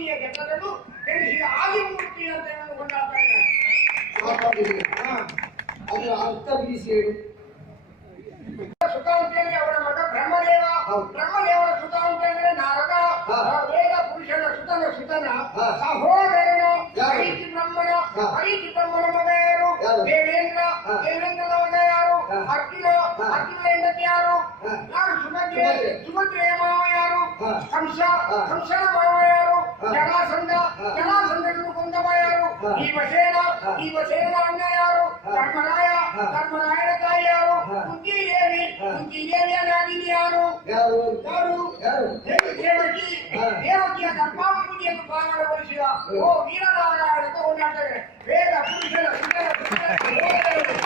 ಕಾಮಿನಿಯ ಜನರನ್ನು ತಿಳಿಸಿದ ಆದಿಮೂರ್ತಿ ಅಂತ ಕೊಂಡಾಡ್ತಾ ಇದ್ದಾರೆ. ಅದರ ಅರ್ಥ ಬಿಡಿಸಿ ಹೇಳು. ಸುತ ಅಂತ ಹೇಳಿದ್ರೆ ಅವರ ಮಗ ಬ್ರಹ್ಮದೇವ, ಬ್ರಹ್ಮದೇವರ ಸುತ ಅಂತ ಹೇಳಿದ್ರೆ ನಾರದ, ವೇದ ಪುರುಷನ ಸುತನ ಸಹೋದರನ ಹರಿತಿ ಬ್ರಹ್ಮನ ಮಗ ಯಾರು? ದೇವೇಂದ್ರ, ದೇವೇಂದ್ರನ ಮಗ ಯಾರು? ಅರ್ಜುನ ಹೆಂಡತಿ ಯಾರು? ಸುಭದ್ರೆಯ ಮಾವ ಯಾರು? ಕಂಸನ ಮಾವ ಯಾರು? ಜಲಾಸಂಧನನ್ನು ಕೊಂದವ ಯಾರು? ಭೀಮಸೇನ ಅಣ್ಣ ಯಾರು? ಧರ್ಮರಾಯನ ತಾಯಿ ಯಾರು? ಕುಂತಿದೇವಿಯ ನಾದಿನಿ ಯಾರು? ದೇವಕಿಯ ಗರ್ಭಾಂಬುದಿಯನ್ನು ಪಾವನಗೊಳಿಸಿದ ಓ ವೀರನಾರಾಯಣ ಕೊಂಡಾಡ್ತಾರೆ. ವೇದ ಪುರುಷನ ಜನರನ್ನು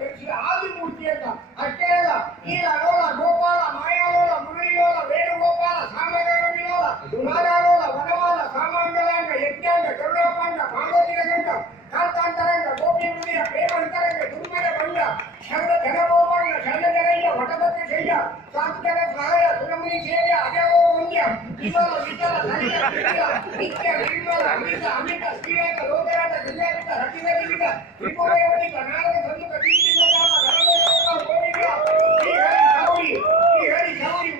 ನಡೆಸಿದ ಆದಿಮೂರ್ತಿ ಅಂತ. ಅಷ್ಟೇ ಅಲ್ಲ, ನೀಲಲೋಲ, ಗೋಪಾಲ, ಮಾಯಾಲೋಲ, ಮುರಳಿಲೋಲ, ವೇಣುಗೋಪಾಲ, ಸಾಮಗಾನ ವಿಲೋಲ, ರಾಜಾಲೋಲ, ವನಮಾಲ, ಸಾಮಾಂಗಲಾಂಗ, ಯಜ್ಞಾಂಗ, ಗರುಡಾಪಾಂಡ, ಭಾಗವತಿನ ಗಂಡ, ಕಾಂತಾಂತರಂಗ, ಗೋಪಿ ಹೃದಯ, ಪ್ರೇಮಂತರಂಗ, ದುರ್ಮದ ಬಂಡ, ಶರಣ ಜನಗೋಪಾಂಡ, ಶರಣ ಜನಯ್ಯ, ವಟಪತಿ ಶಯ್ಯ, ಸಾಂತ್ವನ ಸಹಾಯ, ಸುರಮುನಿ ಸೇವ್ಯ, ಅಜಯೋ ವಂದ್ಯ, ವಿಮಲ ವಿಠಲ, ಧನಿಯ ನಿತ್ಯ ನಿರ್ಮಲ ಅಮಿತ ಅಮಿತ ಶ್ರೀರೇಖ ಲೋಕರಾಟ ಜಿಲ್ಲಾಧಿಕ ರಟಿನಜಿಕ ತ್ರಿಪುರೇವನಿಕ ನಾರದ ಸಂದುಕ ಶ್ರೀರಾಮ ಗಣಪತಿ ಗೋವಿಂದ ಶ್ರೀ ಹರಿ ಶೌರಿ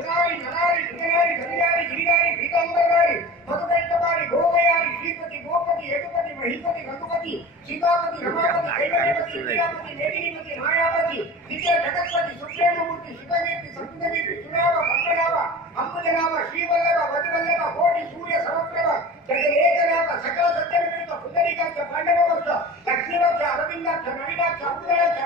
ಉದಾರಿ ನರಾರಿ ಸುಗನಾರಿ ಗಂಗಾರಿ ಗಿರಿಗಾರಿ ಪೀತಾಂಬರಾರಿ ಮಧುಕೈಕಪಾರಿ ಭೋಗಯಾರಿ ಶ್ರೀಪತಿ ಗೋಪತಿ ಯದುಪತಿ ಮಹಿಪತಿ ಗಂಗುಪತಿ ಶಿಖಾಪತಿ ರಮಾಪತಿ ಕೈವರ್ಯಪತಿ ಕ್ರಿಯಾಪತಿ ಮೇದಿನಿಪತಿ ಮಾಯಾಪತಿ ನಿತ್ಯ ಜಗತ್ಪತಿ ಸುಪ್ರೇಮಮೂರ್ತಿ ಶಿವಕೀರ್ತಿ ಸಪ್ತಕೀರ್ತಿ ಸುನಾಮ ಪದ್ಮನಾಭ ಅಂಬುಜನಾಮ ಶ್ರೀವಲ್ಲಭ ವಜ್ರವಲ್ಲಭ ಕೋಟಿ ಸೂರ್ಯ ಸಮಪ್ರಭ ಜಗದೇಕನಾಥ ಸಕಲ ಸತ್ಯವಿರುತ್ತ ಪುಂಡರೀಕಾಕ್ಷ ಪಾಂಡವವಕ್ಷ ಲಕ್ಷ್ಮೀವಕ್ಷ ಅರವಿಂದಾಕ್ಷ ನಳಿನಾಕ್ಷ ಅಬ್ದುಲಾಕ್ಷ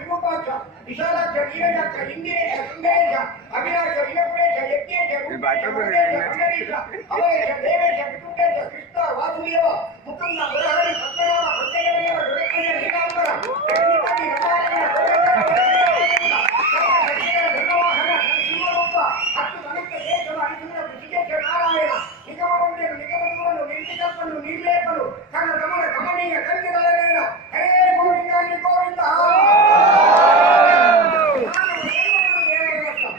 ವಿಮುಖಾಕ್ಷ ವಿಶಾಲಾಕ್ಷ ನೀರಜಾಕ್ಷ ಇಂದಿರೇಶ ಸುಂದರೇಶ ಅವಿನಾಶ ವಿನಪುರೇಶ ಯಜ್ಞೇಶ ಪುಂಡರೀಶ ಅವರೇಶ ದೇವೇಶ ವಿಕುಂಡೇಶ ಕೃಷ್ಣ ವಾಸುದೇವ ಮುಕುಂದ ಮುರಹರಿ ಪದ್ಮನಾಭ ಪಂಚಯದೇವ ಜಗತ್ಪತಿಯ ನೀಲಾಂಬರ ಜಗನ್ನಿಪತಿ ರಮಾರಮಣ ನಾರಾಯಣ ನಿಗಮವನ್ನು ನಿಗಮವನ್ನು ನಿರ್ವಿಕಲ್ಪನು ನಿರ್ಲೇಪನು ಕನ್ನ ಗಮನ ಗಮನೀಯ ಕಂಚಿದಲೇನ ಹೇ ಗೋವಿಂದ ಗೋವಿಂದ.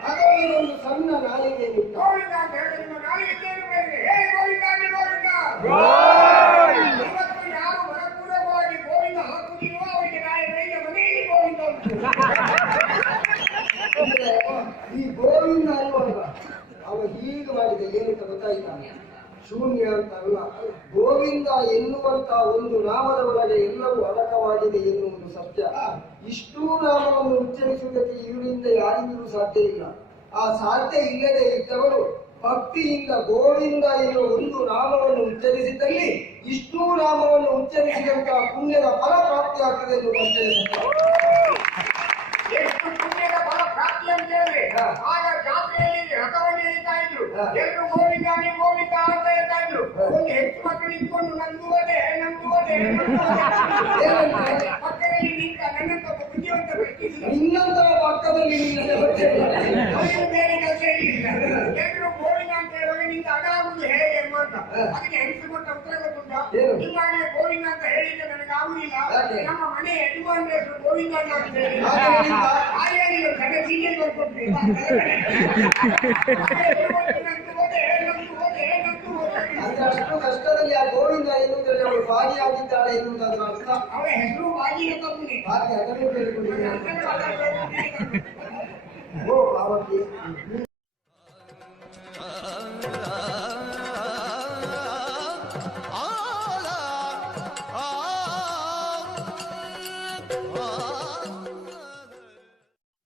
ಅದೊಂದು ಸಣ್ಣ ನಾಲಿಗೆ ಗೋವಿಂದ ಅಂತ ಹೇಳಿದ್ರೆ ನಿಮ್ಮ ನಾಲಿಗೆ ಹೇ ಗೋವಿಂದ ಗೋವಿಂದ. ಇವತ್ತು ಯಾರು ಮನಪೂರ್ವಕವಾಗಿ ಗೋವಿಂದ ಹಾಕುವುದಿಲ್ವೋ ಅವರಿಗೆ ನಾಳೆ ಬೆಳಿಗ್ಗೆ ಮನೆಯಲ್ಲಿ ಗೋವಿಂದ ಉಂಟು. ಈ ಗೋವಿಂದ ಅನ್ನುವಾಗ ಅವ ಹೀಗೆ ಮಾಡಿದ ಏನಂತ ಗೊತ್ತಾಯ್ತಾ? ಶೂನ್ಯ ಅಂತ ಅಲ್ಲ, ಗೋವಿಂದ ಎನ್ನುವಂತ ಒಂದು ನಾಮದ ಒಳಗೆ ಎಲ್ಲವೂ ಅಡಕವಾಗಿದೆ ಎನ್ನುವುದು ಸತ್ಯ. ಇಷ್ಟೂ ನಾಮವನ್ನು ಉಚ್ಚರಿಸುವುದಕ್ಕೆ ಇವರಿಂದ ಯಾರಿಂದಲೂ ಸಾಧ್ಯ ಇಲ್ಲ. ಆ ಸಾಧ್ಯ ಇಲ್ಲದೆ ಇದ್ದವರು ಭಕ್ತಿಯಿಂದ ಗೋವಿಂದ ಎನ್ನುವ ಒಂದು ನಾಮವನ್ನು ಉಚ್ಚರಿಸಿದಲ್ಲಿ ಇಷ್ಟೂ ನಾಮವನ್ನು ಉಚ್ಚರಿಸಿದಂತಹ ಪುಣ್ಯದ ಫಲ ಪ್ರಾಪ್ತಿಯಾಗ್ತದೆ ಎನ್ನುವುದಷ್ಟೇ ಎಷ್ಟು ಪುಣ್ಯದ ಫಲ ಪ್ರಾಪ್ತಿ ಅಂತ ಹೇಳಿದ್ರೆ ಆಗ ಜಾತ್ರೆಯಲ್ಲಿ ರಥವನ್ನು ಎಳಿತಾ ಇದ್ರು, ಎಲ್ಲರೂ ಗೋವಿಂದ ಗೋವಿಂದ ಅಂತ ಹೇಳ್ತಾ ಇದ್ರು. ಒಂದು ಹೆಚ್ಚು ಮಕ್ಕಳು ಇಟ್ಕೊಂಡು ನಂದುವುದೇ ಪಕ್ಕದಲ್ಲಿ ನಿಂತ ನನ್ನಂತ ಬುದ್ಧಿವಂತ ಇನ್ನೊಂದರ ಪಕ್ಕದಲ್ಲಿ ಬೇರೆ ಕೆಲಸ ಇಲ್ಲ. ಎಲ್ಲರೂ ಗೋವಿಂದ ಅಂತ ಹೇಳುವಾಗ ನಿಂತ ಅದಾಗುವುದು ಹೇಗೆ ಅಂತ ಅದಕ್ಕೆ ಹೆಸರು ಕೊಟ್ಟ ಉತ್ತರ ಗೊತ್ತುಂಟ. ನಿಮ್ಮಾಗೆ ಗೋವಿಂದ ಅಂತ ಹೇಳಿದ್ರೆ ನನಗೆ ಆಗುದಿಲ್ಲ. ನಮ್ಮ ಮನೆ ಯಜಮಾನ್ ಹೆಸರು ಗೋವಿಂದ ಅಂತ ಹೇಳಿ ಅಷ್ಟು ಕಷ್ಟದಲ್ಲಿ ಆ ಗೋವಿಂದ ಎನ್ನುವುದರಲ್ಲಿ ಅವಳು ಭಾಗಿಯಾಗಿದ್ದಾಳೆ ಎನ್ನುವುದಾದ್ರೂ ಅರ್ಥ. ಅವಳ ಹೆಸರು ಭಾಗಿ ಅದನ್ನೇ ಕೇಳಿಕೊಂಡಿದ್ದೇನೆ.